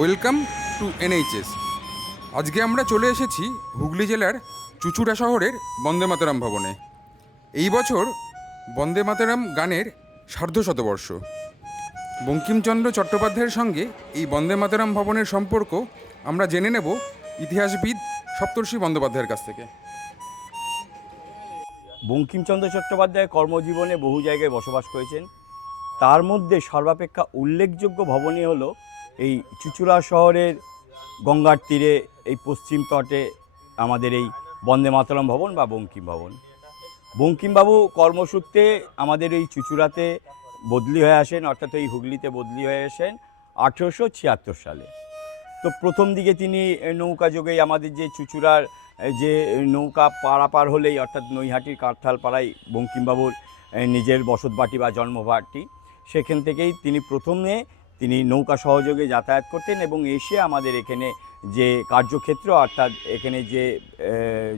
Welcome to NHS. আজকে আমরা চলে এসেছি হুগলি জেলার চুচুড়া শহরের বন্দে মাতারাম ভবনে। এই বছর বন্দে মাতারাম গানের সার্ধ শতবর্ষ। বঙ্কিমচন্দ্র চট্টোপাধ্যায়ের সঙ্গে এই বন্দে মাতারাম ভবনের সম্পর্ক আমরা জেনে নেব ইতিহাসবিদ সপ্তর্ষি বন্দ্যোপাধ্যায়ের কাছ থেকে। বঙ্কিমচন্দ্র চট্টোপাধ্যায় কর্মজীবনে বহু জায়গায় বসবাস করেছেন। তার মধ্যে সর্বাপেক্ষা উল্লেখযোগ্য ভবনই হলো এই চুচুড়া শহরের গঙ্গার তীরে, এই পশ্চিম তটে আমাদের এই বন্দে মাতরম ভবন বা বঙ্কিম ভবন। বঙ্কিমবাবু কর্মসূত্রে আমাদের এই চুচুড়াতে বদলি হয়ে আসেন, অর্থাৎ এই হুগলিতে বদলি হয়ে আসেন আঠেরোশো ছিয়াত্তর সালে। তো প্রথম দিকে তিনি নৌকা যোগেই আমাদের যে চুচুড়ার যে নৌকা পারাপার হলেই, অর্থাৎ নৈহাটির কাঁঠাল পাড়ায় বঙ্কিমবাবুর নিজের বসতবাটি বা জন্মবাটি, সেখান থেকেই তিনি প্রথমে তিনি নৌকা সহযোগে যাতায়াত করতেন এবং এসে আমাদের এখানে যে কার্যক্ষেত্র, অর্থাৎ এখানে যে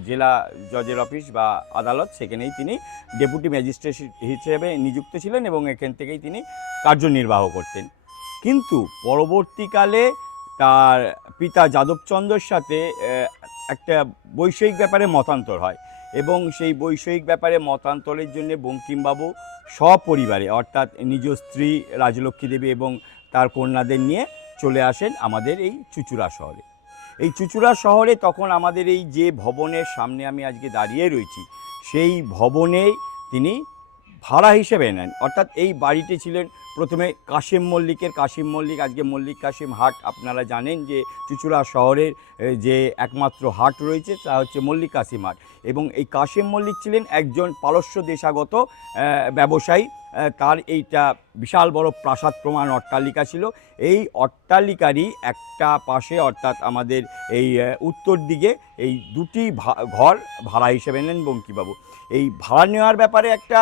জেলা জজের অফিস বা আদালত, সেখানেই তিনি ডেপুটি ম্যাজিস্ট্রেট হিসেবে নিযুক্ত ছিলেন এবং এখান থেকেই তিনি কার্যনির্বাহ করতেন। কিন্তু পরবর্তীকালে তার পিতা যাদবচন্দ্রের সাথে একটা বৈষয়িক ব্যাপারে মতান্তর হয় এবং সেই বৈষয়িক ব্যাপারে মতান্তরের জন্য বঙ্কিমবাবু সপরিবারে, অর্থাৎ নিজ স্ত্রী রাজলক্ষ্মী দেবী এবং তার কন্যাদের নিয়ে চলে আসেন আমাদের এই চুচুড়া শহরে। এই চুচুড়া শহরে তখন আমাদের এই যে ভবনের সামনে আমি আজকে দাঁড়িয়ে রয়েছি, সেই ভবনেই তিনি ভাড়া হিসেবে নেন। অর্থাৎ এই বাড়িটি ছিলেন প্রথমে কাশিম মল্লিকের। কাশিম মল্লিক, আজকে মল্লিক কাশিম হাট, আপনারা জানেন যে চুচুড়া শহরের যে একমাত্র হাট রয়েছে, তা হচ্ছে মল্লিক কাশিম হাট। এবং এই কাশিম মল্লিক ছিলেন একজন পারস্য দেশাগত ব্যবসায়ী। তার এইটা বিশাল বড় প্রাসাদ প্রমাণ অট্টালিকা ছিল। এই অট্টালিকারই একটা পাশে অর্থাৎ আমাদের এই উত্তর দিকে এই দুটি ঘর ভাড়া হিসেবে নেন বঙ্কিবাবু এই ভাড়া নেওয়ার ব্যাপারে একটা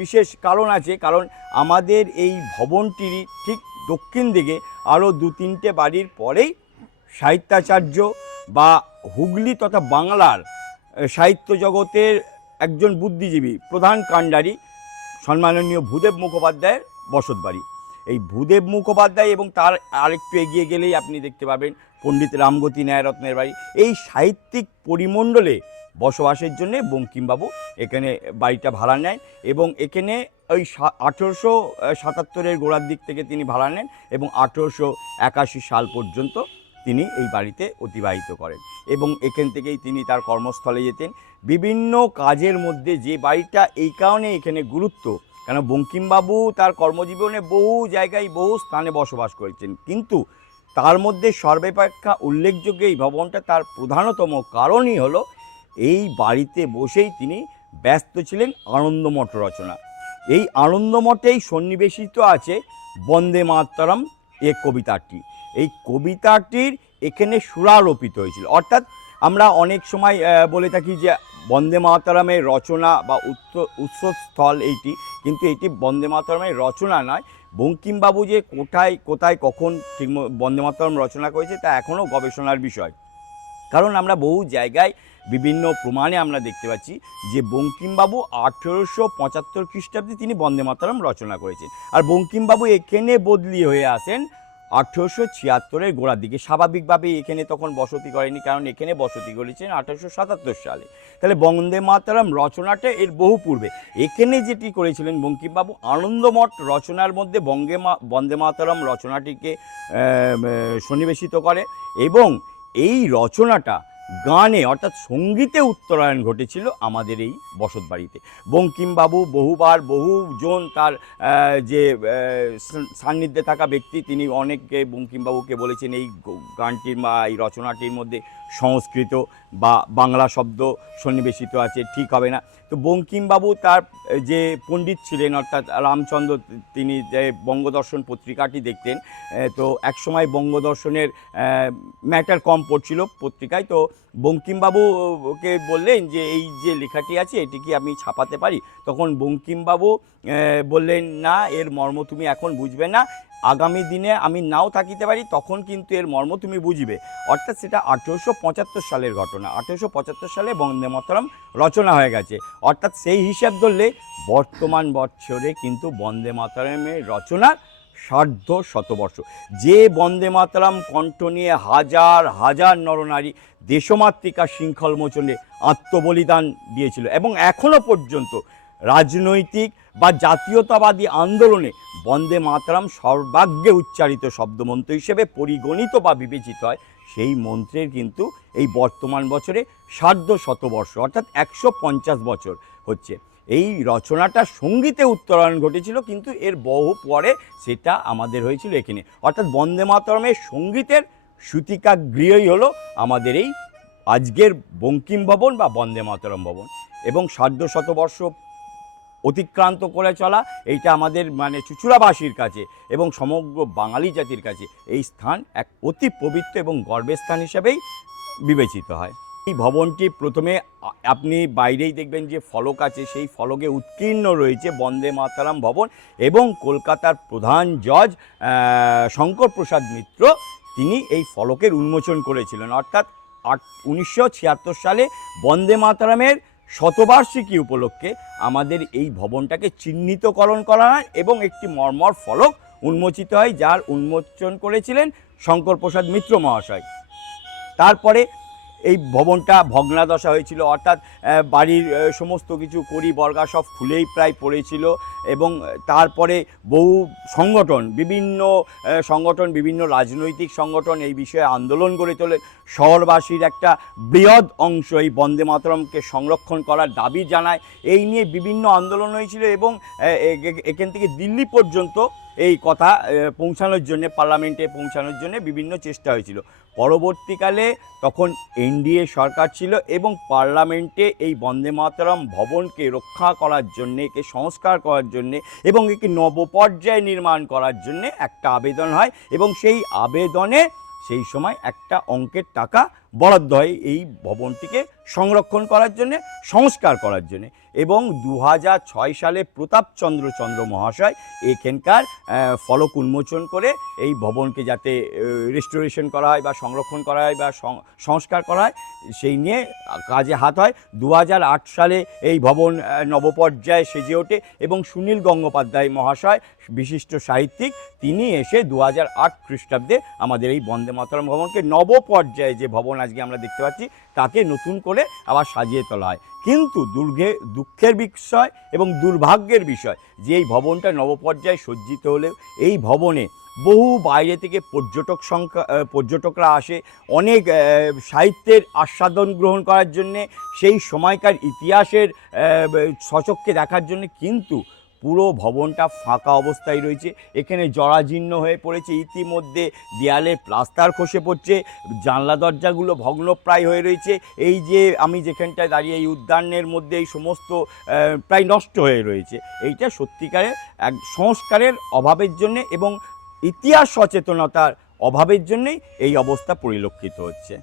বিশেষ কারণ আছে। কারণ আমাদের এই ভবনটির ঠিক দক্ষিণ দিকে আরও দু তিনটে বাড়ির পরেই সাহিত্যাচার্য বা হুগলি তথা বাংলার সাহিত্য জগতের একজন বুদ্ধিজীবী, প্রধান কাণ্ডারি সম্মাননীয় ভূদেব মুখোপাধ্যায়ের বসতবাড়ি এই ভূদেব মুখোপাধ্যায় এবং তার আরেকটু এগিয়ে গেলেই আপনি দেখতে পাবেন পণ্ডিত রামগতি ন্যায়রত্নের বাড়ি। এই সাহিত্যিক পরিমণ্ডলে বসবাসের জন্য বঙ্কিমবাবু এখানে বাড়িটা ভাড়া নেন এবং এখানে ওই আঠেরোশো সাতাত্তরের গোড়ার দিক থেকে তিনি ভাড়া নেন এবং আঠেরোশো একাশি সাল পর্যন্ত তিনি এই বাড়িতে অতিবাহিত করেন এবং এখান থেকেই তিনি তার কর্মস্থলে যেতেন। বিভিন্ন কাজের মধ্যে যে বাড়িটা এই কারণে এখানে গুরুত্ব কেন বঙ্কিমবাবু তার কর্মজীবনে বহু জায়গায় বহু স্থানে বসবাস করেছেন। কিন্তু তার মধ্যে সর্বাপেক্ষা উল্লেখযোগ্য এই ভবনটা তার প্রধানতম কারণই হলো এই বাড়িতে বসেই তিনি ব্যস্ত ছিলেন আনন্দমঠ রচনা। এই আনন্দমঠেই সন্নিবেশিত আছে বন্দে মাতরম এ কবিতাটি। এই কবিতাটির এখানে সুরারোপিত হয়েছিল। অর্থাৎ আমরা অনেক সময় বলে থাকি যে বন্দে মাতরমের রচনা বা উৎস, উৎসস্থল এইটি। কিন্তু এটি বন্দে মাতরমের রচনা নয়। বঙ্কিমবাবু যে কোথায় কোথায়, কখন ঠিক বন্দে মাতরম রচনা করেছে তা এখনও গবেষণার বিষয়। কারণ আমরা বহু জায়গায় বিভিন্ন প্রমাণে আমরা দেখতে পাচ্ছি যে বঙ্কিমবাবু আঠেরোশো পঁচাত্তর খ্রিস্টাব্দে তিনি বন্দে মাতরম রচনা করেছেন। আর বঙ্কিমবাবু এখানে বদলি হয়ে আসেন আঠেরোশো ছিয়াত্তরের গোড়ার দিকে। স্বাভাবিকভাবেই এখানে তখন বসতি করেনি, কারণ এখানে বসতি করেছেন আঠেরোশো সাতাত্তর সালে। তাহলে বন্দে মাতরম রচনাটা এর বহু পূর্বে। এখানে যেটি করেছিলেন বঙ্কিমবাবু, আনন্দমঠ রচনার মধ্যে বঙ্গে মা, বন্দে মাতরম রচনাটিকে সন্নিবেশিত করে এবং এই রচনাটা গানে, অর্থাৎ সঙ্গীতে উত্তরায়ণ ঘটেছিল আমাদের এই বসত বাড়িতে। বঙ্কিমবাবু বহুবার, বহুজন তার যে সান্নিধ্যে থাকা ব্যক্তি, তিনি অনেককে বঙ্কিমবাবুকে বলেছেন, এই গানটির বা এই রচনাটির মধ্যে সংস্কৃত বা বাংলা শব্দ সন্নিবেশিত আছে, ঠিক হবে না। তো বঙ্কিমবাবু তার যে পণ্ডিত ছিলেন, অর্থাৎ রামচন্দ্র, তিনি যে বঙ্গদর্শন পত্রিকাটি দেখতেন তো একসময় বঙ্গদর্শনের ম্যাটার কম পড়ছিল পত্রিকায়। তো বঙ্কিমবাবুকে বললেন যে, এই যে লেখাটি আছে, এটি কি আমি ছাপাতে পারি? তখন বঙ্কিমবাবু বললেন, না, এর মর্ম তুমি এখন বুঝবে না। আগামী দিনে আমি নাও থাকিতে পারি, তখন কিন্তু এর মর্ম তুমি বুঝবে। অর্থাৎ সেটা আঠেরোশো পঁচাত্তর সালের ঘটনা। আঠেরোশো পঁচাত্তর সালে বন্দে মাতরম রচনা হয়ে গেছে। অর্থাৎ সেই হিসাব ধরলে বর্তমান বৎসরে কিন্তু বন্দে মাতরমের রচনার সার্ধ শতবর্ষ। যে বন্দে মাতরম কণ্ঠ নিয়ে হাজার হাজার নরনারী দেশমাতৃকা শৃঙ্খল মোচনে আত্মবলিদান দিয়েছিল এবং এখনও পর্যন্ত রাজনৈতিক বা জাতীয়তাবাদী আন্দোলনে বন্দে মাতরম সর্বাগ্যে উচ্চারিত শব্দমন্ত্র হিসেবে পরিগণিত বা বিবেচিত হয়, সেই মন্ত্রের কিন্তু এই বর্তমান বছরে সার্ধ শতবর্ষ, অর্থাৎ একশো পঞ্চাশ বছর হচ্ছে। এই রচনাটা সঙ্গীতে উত্তরায়ণ ঘটেছিল, কিন্তু এর বহু পরে সেটা আমাদের হয়েছিল এখানে। অর্থাৎ বন্দে মাতরমের সঙ্গীতের সুতিকা গৃহই হলো আমাদের এই আজকের বঙ্কিম ভবন বা বন্দে মাতরম ভবন। এবং সার্ধ শতবর্ষ অতিক্রান্ত করে চলা এইটা আমাদের মানে চুচুড়াবাসীর কাছে এবং সমগ্র বাঙালি জাতির কাছে এই স্থান এক অতি পবিত্র এবং গর্বের স্থান হিসেবেই বিবেচিত হয়। এই ভবনটি প্রথমে আপনি বাইরেই দেখবেন যে ফলক আছে সেই ফলকে উৎকীর্ণ রয়েছে বন্দে মাতারাম ভবন এবং কলকাতার প্রধান জজ আহ, শঙ্কর প্রসাদ মিত্র তিনি এই ফলকের উন্মোচন করেছিলেন। অর্থাৎ আট উনিশশো সালে বন্দে মাতারামের শতবার্ষিকী উপলক্ষে আমাদের এই ভবনটাকে চিহ্নিতকরণ করা হয় এবং একটি মর্মর ফলক উন্মোচিত হয়, যার উন্মোচন করেছিলেন শঙ্কর প্রসাদ মিত্র মহাশয়। তারপরে এই ভবনটা ভগ্নাদশা হয়েছিল। অর্থাৎ বাড়ির সমস্ত কিছু করি, বর্গা সব খুলেই প্রায় পড়েছিল এবং তারপরে বহু সংগঠন, বিভিন্ন সংগঠন, বিভিন্ন রাজনৈতিক সংগঠন এই বিষয়ে আন্দোলন গড়ে তোলে। শহরবাসীর একটা বৃহৎ অংশ এই বন্দে মাতরমকে সংরক্ষণ করার দাবি জানায়। এই নিয়ে বিভিন্ন আন্দোলন হয়েছিল এবং এখান থেকে দিল্লি পর্যন্ত এই কথা পৌঁছানোর জন্য, পার্লামেন্টে পৌঁছানোর জন্য বিভিন্ন চেষ্টা হয়েছিল। পরবর্তীকালে তখন এনডিএ সরকার ছিল এবং পার্লামেন্টে এই বন্দে মাতরম ভবনকে রক্ষা করার জন্যে, একে সংস্কার করার জন্যে এবং একে নবপর্যায়ে নির্মাণ করার জন্যে একটা আবেদন হয় এবং সেই আবেদনে সেই সময় একটা অঙ্কের টাকা বরাদ্দ হয় এই ভবনটিকে সংরক্ষণ করার জন্যে, সংস্কার করার জন্যে। এবং দু সালে প্রতাপচন্দ্র চন্দ্র মহাশয় এখানকার ফলক উন্মোচন করে এই ভবনকে যাতে রেস্টোরেশন করা হয় বা সংরক্ষণ করা হয় বা সংস্কার করা হয়, সেই নিয়ে কাজে হাত হয়। দু হাজার আট সালে এই ভবন নবপর্যায়ে সেজে ওঠে এবং সুনীল গঙ্গোপাধ্যায় মহাশয়, বিশিষ্ট সাহিত্যিক, তিনি এসে দু খ্রিস্টাব্দে আমাদের এই বন্দে মাতরম ভবনকে নবপর্যায়ে যে ভবন আজকে আমরা দেখতে পাচ্ছি তাকে নতুন করে আবার সাজিয়ে তোলা হয়। কিন্তু দুর্গে দুঃখের বিষয় এবং দুর্ভাগ্যের বিষয় যে এই ভবনটা নবপর্যায়ে সজ্জিত হলেও এই ভবনে বহু বাইরে থেকে পর্যটক সংখ্যা পর্যটকরা আসে। অনেক সাহিত্যের আস্বাদন গ্রহণ করার জন্যে সেই সময়কার ইতিহাসের আহ, সচক্ষে দেখার জন্য কিন্তু পুরো ভবনটা ফাঁকা অবস্থায় রয়েছে। এখানে জরাজীর্ণ হয়ে পড়েছে। ইতিমধ্যে দেয়ালে প্লাস্টার খসে পড়ছে। জানলা দরজাগুলো ভগ্নপ্রায় হয়ে রয়েছে। এই যে আমি যেখানটায় দাঁড়িয়ে এই উদ্যানের মধ্যে এই সমস্ত প্রায় নষ্ট হয়ে রয়েছে। এইটা সত্যিকারের এক সংস্কারের অভাবের জন্যে এবং ইতিহাস সচেতনতার অভাবের জন্যেই এই অবস্থা পরিলক্ষিত হচ্ছে।